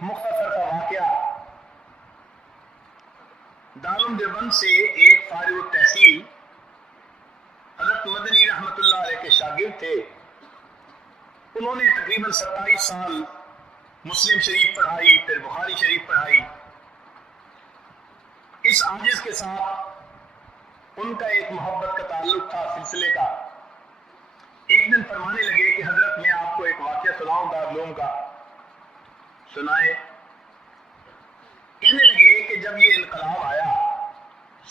ایک مختصر کا واقعہ، دارالعلوم دیوبند سے ایک فارغ التحصیل حضرت مدنی رحمۃ اللہ علیہ کے شاگرد تھے. انہوں نے تقریباً 27 سال مسلم شریف پڑھائی، پھر بخاری شریف پڑھائی. اس عاجز کے ساتھ ان کا ایک محبت کا تعلق تھا، سلسلے کا. ایک دن فرمانے لگے کہ حضرت میں آپ کو ایک واقعہ سناؤں دارالعلوم کا. سنائے. کہنے لگے کہ جب یہ انقلاب آیا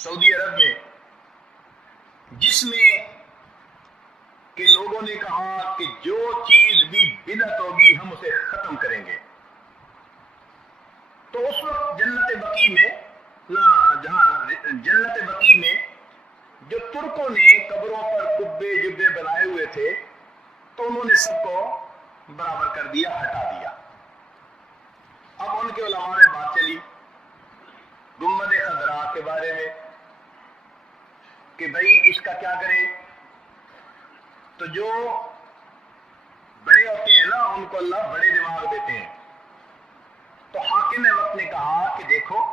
سعودی عرب میں، جس میں کہ لوگوں نے کہا کہ جو چیز بھی بدعت ہوگی ہم اسے ختم کریں گے، تو اس وقت جنت بقیع میں جو ترکوں نے قبروں پر قبے جبے بنائے ہوئے تھے، تو انہوں نے سب کو برابر کر دیا، ہٹا دیا. اب ان کے علماء میں بات چلی گنبد خضراء کے بارے میں کہ بھائی اس کا کیا کریں. تو جو بڑے ہوتے ہیں نا ان کو اللہ بڑے دماغ دیتے ہیں. تو حاکم وقت نے کہا کہ دیکھو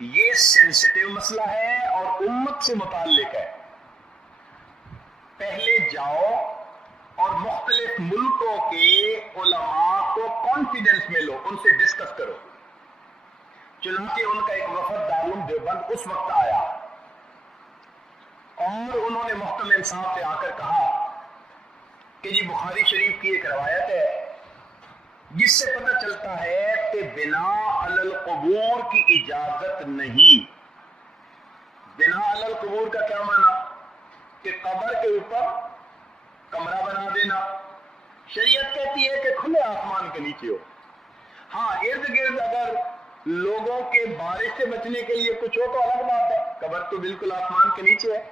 یہ سینسٹیو مسئلہ ہے اور امت سے متعلق ہے، پہلے جاؤ اور مختلف ملکوں کے علماء کو کانفیڈنس میں لو، ان سے ڈسکس کرو. چنانچہ ان کا ایک وفد دارالعلوم دیوبند اس وقت آیا اور انہوں نے محکم انصاف سے آ کر کہا کہ جی بخاری شریف کی ایک روایت ہے جس سے پتہ چلتا ہے کہ بناء علی القبور کی اجازت نہیں. بناء علی القبور کا کیا معنی؟ کہ قبر کے اوپر کمرہ بنا دینا. شریعت کہتی ہے کہ کھلے آسمان کے نیچے ہو. ہاں ارد گرد اگر لوگوں کے بارش سے بچنے کے لیے کچھ ہو تو الگ بات ہے، قبر تو بالکل آسمان کے نیچے ہے،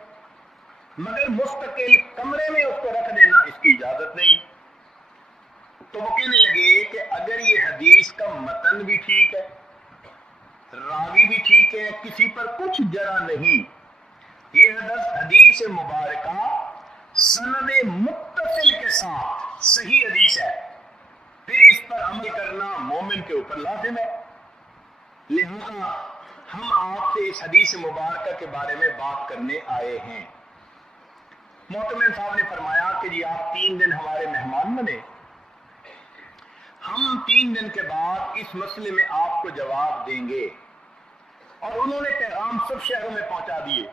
مگر مستقل کمرے میں اس کو رکھ دینا اس کی اجازت نہیں. تو وہ کہنے لگے کہ اگر یہ حدیث کا متن بھی ٹھیک ہے، راوی بھی ٹھیک ہے، کسی پر کچھ جرح نہیں، یہ حدیث مبارکہ سند متصل کے ساتھ صحیح حدیث ہے، پھر اس پر عمل کرنا مومن کے اوپر لازم ہے. لہذا ہم آپ سے اس حدیث مبارکہ کے بارے میں بات کرنے آئے ہیں. محتمم صاحب نے فرمایا کہ جی آپ 3 دن ہمارے مہمان بنے، ہم 3 دن کے بعد اس مسئلے میں آپ کو جواب دیں گے. اور انہوں نے پیغام سب شہروں میں پہنچا دیے.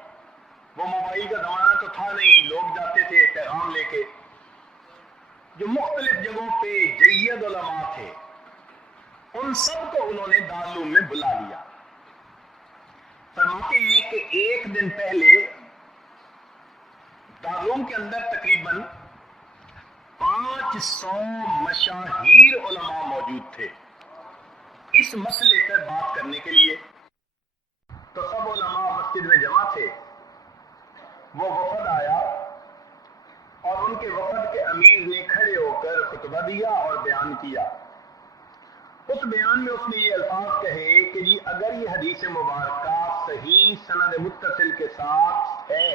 وہ موبائل کا زمانہ تو تھا نہیں، لوگ جاتے تھے پیغام لے کے. جو مختلف جگہوں پہ جید علماء تھے ان سب کو انہوں نے دارالعلوم میں بلا لیا. فرماتے ہیں کہ ایک دن پہلے دارالعلوم کے اندر تقریباً 500 مشاہیر علماء موجود تھے اس مسئلے پر بات کرنے کے لیے. تو سب علماء مسجد میں جمع تھے. وہ وفد آیا اور ان کے وفد کے امیر نے کھڑے ہو کر خطبہ دیا اور بیان کیا. اس بیان میں اس نے یہ الفاظ کہے کہ جی اگر یہ حدیث مبارکہ صحیح سند متصل کے ساتھ ہے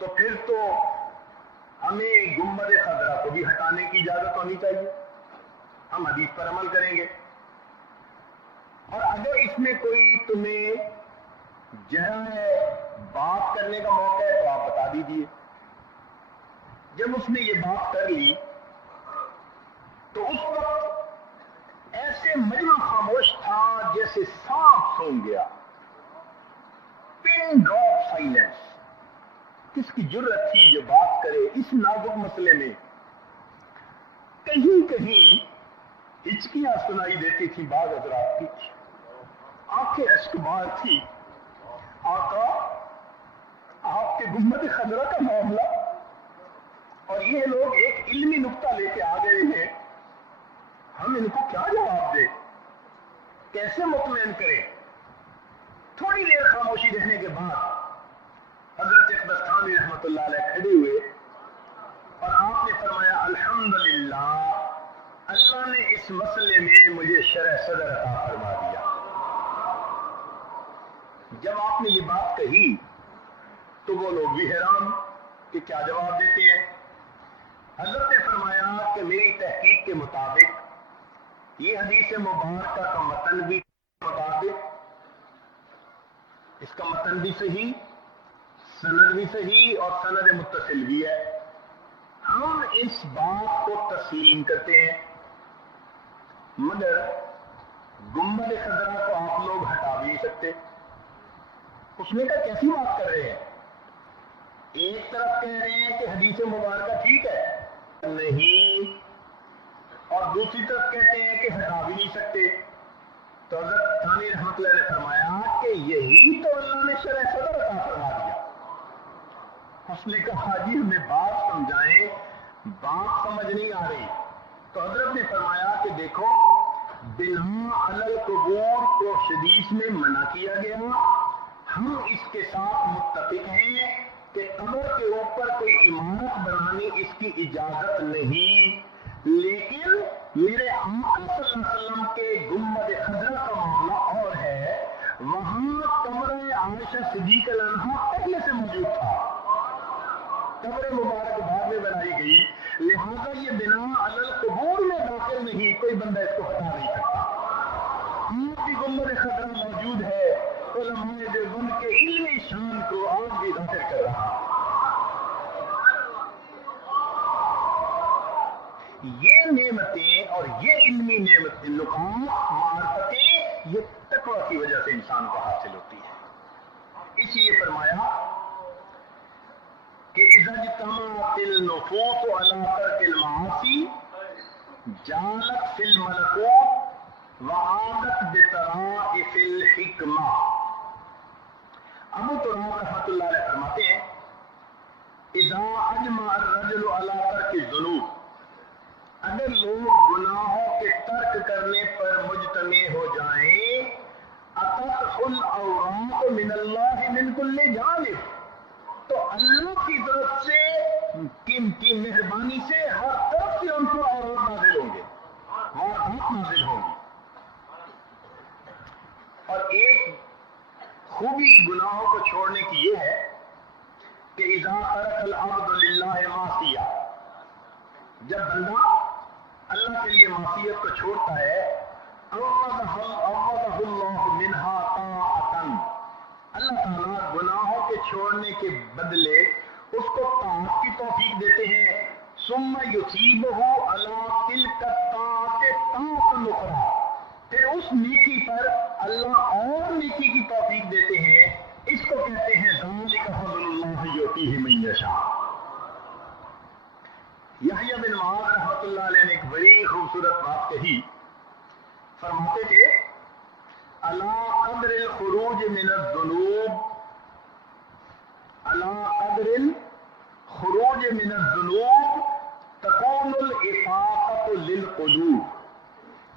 تو پھر تو ہمیں گنبد خضراء کو بھی ہٹانے کی اجازت ہونی چاہیے، ہم حدیث پر عمل کریں گے. اور اگر اس میں کوئی تمہیں جہاں بات کرنے کا موقع ہے تو آپ بتا دیجیے. جب اس نے یہ بات کر لی تو اس وقت ایسے مجمع خاموش تھا جیسے سانپ سونگ گیا. Pin drop silence. کس کی جرت تھی جو بات کرے اس نازک مسئلے میں؟ کہیں کہیں ہچکیاں سنائی دیتی تھی بعض حضرات کی، آنکھیں اشک بار تھی. آقا آپ کے گنبد خضراء کا معاملہ، اور یہ لوگ ایک علمی نقطہ لے کے آ گئے ہیں، ہم ان کو کیا جواب دیں، کیسے مطمئن کریں؟ تھوڑی دیر خاموشی رہنے کے بعد حضرت اقدس تھانوی رحمۃ اللہ علیہ کھڑے ہوئے اور آپ نے فرمایا الحمدللہ اللہ نے اس مسئلے میں مجھے شرح صدر عطا فرما دیا. جب آپ نے یہ بات کہی تو وہ لوگ بھی حیران کہ کیا جواب دیتے ہیں. حضرت نے فرمایا کہ میری تحقیق کے مطابق یہ حدیث مبارکہ کا متن بھی مطابق، اس کا متن بھی صحیح، سند بھی صحیح اور سند متصل بھی ہے۔ ہم اس بات کو تسلیم کرتے ہیں، مگر گنبد خضرا کو آپ لوگ ہٹا بھی نہیں سکتے۔ اس نے کہا کیسی بات کر رہے ہیں؟ ایک طرف کہہ رہے ہیں کہ حدیث مبارکہ ٹھیک ہے نہیں، اور دوسری طرف کہتے ہیں کہ ہٹا بھی نہیں سکتے۔ تو حضرت ثانی رحمۃ اللہ نے فرمایا کہ یہی تو اللہ نے شرح صدر عطا فرما دیا۔ اس نے کہا جی ہمیں بات سمجھائیں، بات سمجھ نہیں آ رہی۔ تو حضرت نے فرمایا کہ دیکھو، بنا علی القبور کو حدیث میں منع کیا گیا، ہم اس کے ساتھ متفق ہیں کہ قبر کے اوپر کوئی عمارت بنانی اس کی اجازت نہیں، لیکن میرے آقا صلی اللہ علیہ وسلم کے گنبد خضرا کا معاملہ اور ہے، وہاں قبر عائشہ صدیقہ عنہا پہلے سے موجود تھا، قبر مبارک بعد میں بنائی گئی، لہذا یہ بنا علی القبور میں داخل نہیں، کوئی بندہ اس کو ہٹا نہیں سکتا۔ آج بھی گنبد خضرا موجود ہے، علماء دیوبند کے علمی شان کو آج بھی ظاہر کر رہا۔ یہ نعمتیں اور یہ علمی نعمتیں، نکات، معرفتیں، یہ تقویٰ کی وجہ سے انسان کو حاصل ہوتی ہے۔ اسی لیے فرمایا کہ اذا اجتمعت النفوس علی ترک المعاصی جالت فی الملکوت وعادت بطرائف الحکمہ۔ ابو تراب رحمۃ اللہ علیہ فرماتے ہیں اذا اجمع الرجل علی ترک الذنوب، اگر لوگ گناہوں کے ترک کرنے پر مجتمع ہو جائیں، اتت الاوراق من اللہ من کل جانب، تو اللہ کی طرف سے کی مہربانی سے ہر طرف سے ان پر اوراد نازل ہوں گے، واردات نازل ہوں گی۔ اور ایک خوبی گناہوں کو چھوڑنے کی یہ ہے کہ اذا ترک العبد للہ معصیہ، جب بندہ اللہ کے لیے معصیت کو چھوڑتا ہے، عوضہ اللہ منہا طاعۃ، اللہ تعالیٰ گناہوں کے چھوڑنے کے بدلے اس کو طاعت کی توفیق دیتے ہیں، ثم یصیبہ علی تلک الطاعۃ طاعۃ اخری، پھر اس نیکی پر اللہ اور نیکی کی توفیق دیتے ہیں، اس کو کہتے ہیں ذالک فضل اللہ یؤتیہ من یشاء۔ یحییٰ بن معاذ رحمۃ اللہ علیہ نے ایک بڑی خوبصورت بات کہی، فرماتے تھے علی قدر الخروج من الذنوب، علی قدر الخروج من الذنوب تکون الافاقۃ للقلوب،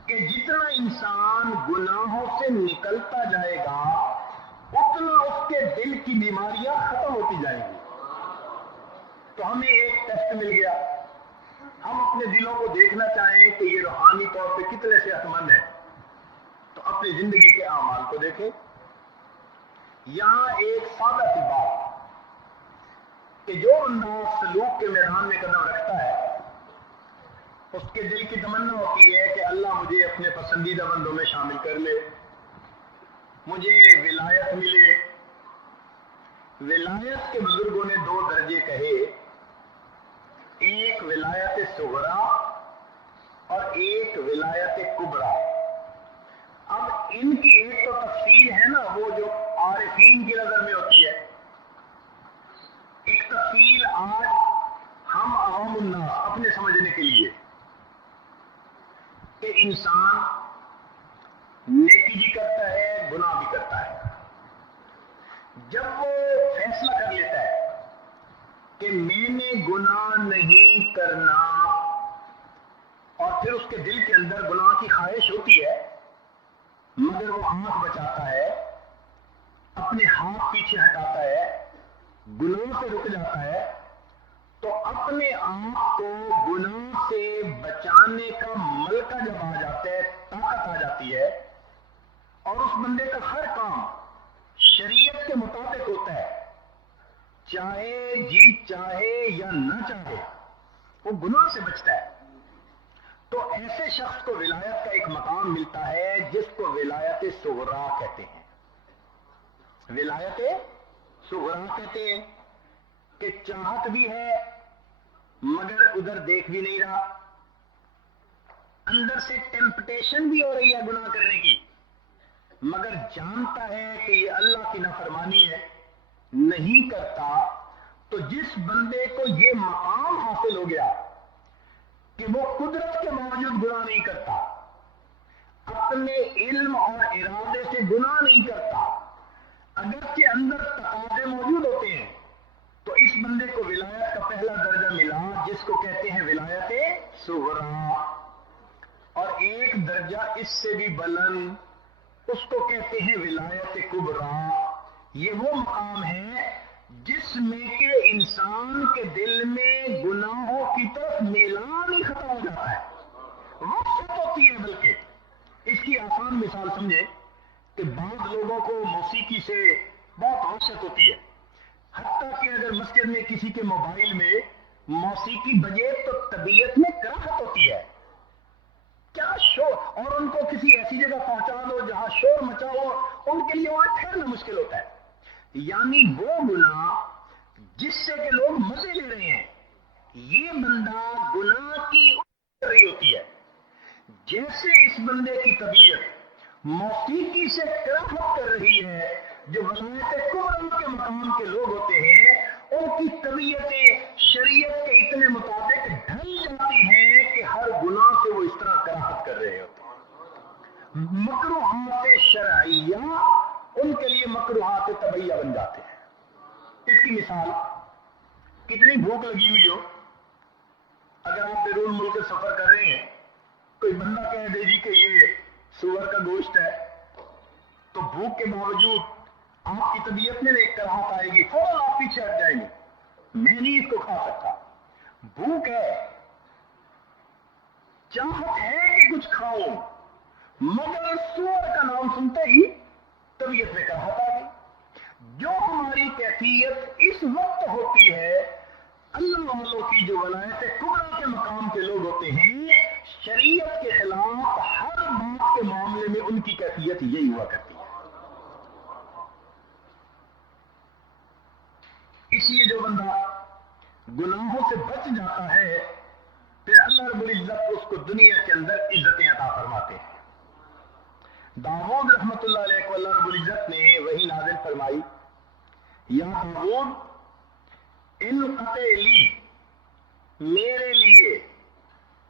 کہ جتنا انسان گناہوں سے نکلتا جائے گا اتنا اس کے دل کی بیماریاں ختم ہوتی جائیں گی۔ تو ہمیں ایک ٹیسٹ مل گیا، ہم اپنے دلوں کو دیکھنا چاہیں کہ یہ روحانی طور پہ کتنے صحت مند ہے، تو اپنی زندگی کے اعمال کو دیکھیں۔ یہاں ایک سادہ سی بات کہ جو بندہ سلوک کے میدان میں قدم رکھتا ہے، اس کے دل کی تمنا ہوتی ہے کہ اللہ مجھے اپنے پسندیدہ بندوں میں شامل کر لے، مجھے ولایت ملے۔ ولایت کے بزرگوں نے دو درجے کہے، ایک ولایت صغرا اور ایک ولایت کبرا۔ اب ان کی ایک تو تفصیل ہے نا، وہ جو عارفین کی نظر میں ہوتی ہے، ایک تفصیل آج ہم عوام الناس اپنے سمجھنے کے لیے کہ انسان نیکی بھی کرتا ہے، گناہ بھی کرتا ہے۔ جب وہ فیصلہ کر لیتا ہے کہ میں نے گناہ نہیں کرنا، اور پھر اس کے دل کے اندر گناہ کی خواہش ہوتی ہے، مگر وہ آنکھ بچاتا ہے، اپنے ہاتھ پیچھے ہٹاتا ہے، گناہ سے رک جاتا ہے، تو اپنے آپ کو گناہ سے بچانے کا ملکہ جب آ جاتا ہے، طاقت آ جاتی ہے، اور اس بندے کا ہر کام شریعت کے مطابق ہوتا ہے، چاہے جی چاہے یا نہ چاہے وہ گناہ سے بچتا ہے، تو ایسے شخص کو ولایت کا ایک مقام ملتا ہے جس کو ولایت صغرا کہتے ہیں. ولایت صغرا کہتے ہیں کہ چاہت بھی ہے مگر ادھر دیکھ بھی نہیں رہا, اندر سے ٹیمپٹیشن بھی ہو رہی ہے گناہ کرنے کی, مگر جانتا ہے کہ یہ اللہ کی نافرمانی ہے, نہیں کرتا. تو جس بندے کو یہ مقام حاصل ہو گیا کہ وہ قدرت کے باوجود گناہ نہیں کرتا, اپنے علم اور ارادے سے گناہ نہیں کرتا, اگرچہ اندر تقاضے موجود ہوتے ہیں, تو اس بندے کو ولایت کا پہلا درجہ ملا جس کو کہتے ہیں ولایت صغرا. اور ایک درجہ اس سے بھی بلند, اس کو کہتے ہیں ولایت کبرا. یہ وہ مقام ہے جس میں کہ انسان کے دل میں گناہوں کی طرف میلان ہی ختم ہو جاتا ہے, وحشت ہوتی ہے. بلکہ اس کی آسان مثال سمجھے کہ بعض لوگوں کو موسیقی سے بہت وحشت ہوتی ہے, حتیٰ کہ اگر مسجد میں کسی کے موبائل میں موسیقی بجے تو طبیعت میں کراہت ہوتی ہے. کیا شور, اور ان کو کسی ایسی جگہ پہنچا دو جہاں شور مچا ہو, ان کے لیے وہاں ٹھہرنا مشکل ہوتا ہے. یعنی وہ گناہ جس سے کہ لوگ مزے لے رہے ہیں, یہ بندہ گناہ کی کر رہی ہوتی ہے. جیسے اس بندے کی طبیعت موسیقی سے کراہت کر رہی ہے, جو ولایت کبرا کے مقام کے لوگ ہوتے ہیں ان کی طبیعتیں شریعت کے اتنے مطابق ڈھل جاتی ہیں کہ ہر گناہ سے وہ اس طرح کراہت کر رہے ہوتے ہیں. مکروہات شرعیہ ان کے لیے مکروہات طبیعیہ بن جاتے ہیں. اس کی مثال, کتنی بھوک لگی ہوئی ہو, اگر آپ بیرون ملک سفر کر رہے ہیں, کوئی بندہ کہہ دے جی کہ یہ سور کا گوشت ہے, تو بھوک کے باوجود آپ کی طبیعت میں ایک کراہت آئے گی, فوراً آپ پیچھے ہٹ جائیں گے, میں نہیں اس کو کھا سکتا. بھوک ہے, چاہت ہے کہ کچھ کھاؤں, مگر سور کا نام سنتے ہی طبیعت میں کراہت آ گئی. جو ہماری کیفیت اس وقت ہوتی ہے, اللہ والوں کی جو ولایت کبرا کے مقام کے لوگ ہوتے ہیں, شریعت کے خلاف ہر بات کے معاملے میں ان کی کیفیت یہی ہوا کرتی ہے. اس لیے جو بندہ گناہوں سے بچ جاتا ہے, پھر اللہ رب العزت اس کو دنیا کے اندر عزتیں عطا فرماتے ہیں. داؤد رحمت اللہ علیہ کو اللہ رب العزت نے وہی نازل فرمائی, یا داؤد ان قطع لی, میرے لیے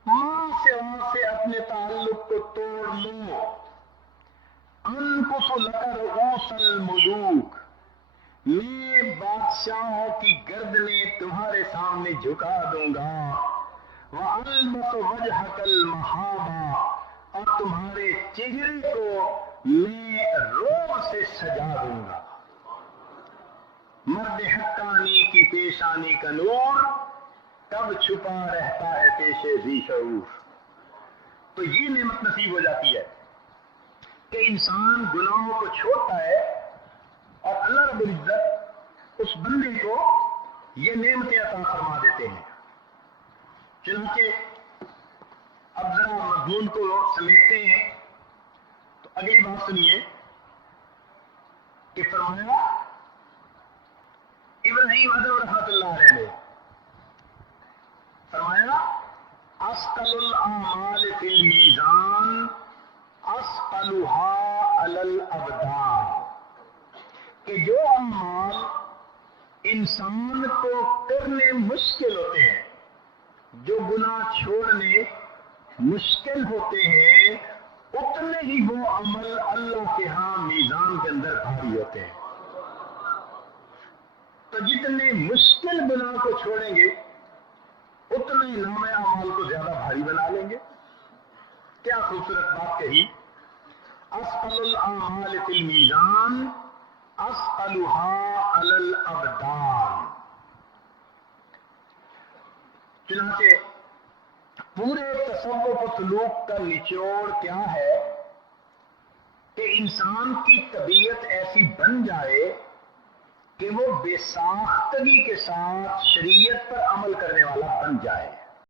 ماں سے اپنے تعلق کو توڑ لو, انقص لک رؤوس الملوک, میں بادشاہوں کی گردنیں تمہارے سامنے جھکا دوں گا, وَأَلْبَسُ وَجْهَكَ الْمَحَابَةَ, اور تمہارے چہرے کو میں روب سے سجا دوں گا. مرد حقانی کی پیشانی کا نور کب چھپا رہتا ہے پیش ذی شعور. تو یہ نعمت نصیب ہو جاتی ہے کہ انسان گناہوں کو چھوڑتا ہے اور اللہ رب العزت اس بندے کو یہ نعمتیں عطا فرما دیتے ہیں. چنانچہ اب ذرا مضمون کو سمیٹتے ہیں, تو اگلی بات سنیے کہ فرمایا ابراہیم ادم رحمت اللہ علیہ نے فرمایا, اسقل الاعمال فی المیزان اسقلها علی الابدان, کہ جو اعمال انسان کو کرنے مشکل ہوتے ہیں, جو گناہ چھوڑنے مشکل ہوتے ہیں, اتنے ہی وہ عمل اللہ کے ہاں میزان کے اندر بھاری ہوتے ہیں. تو جتنے مشکل گناہ کو چھوڑیں گے اتنے نام اعمال کو زیادہ بھاری بنا لیں گے. کیا خوبصورت بات کہی, اسقل الاعمال فی المیزان اسقلها علی الابدان. چنانچہ پورے تصوف و سلوک کا نچوڑ کیا ہے کہ انسان کی طبیعت ایسی بن جائے کہ وہ بے ساختگی کے ساتھ شریعت پر عمل کرنے والا بن جائے.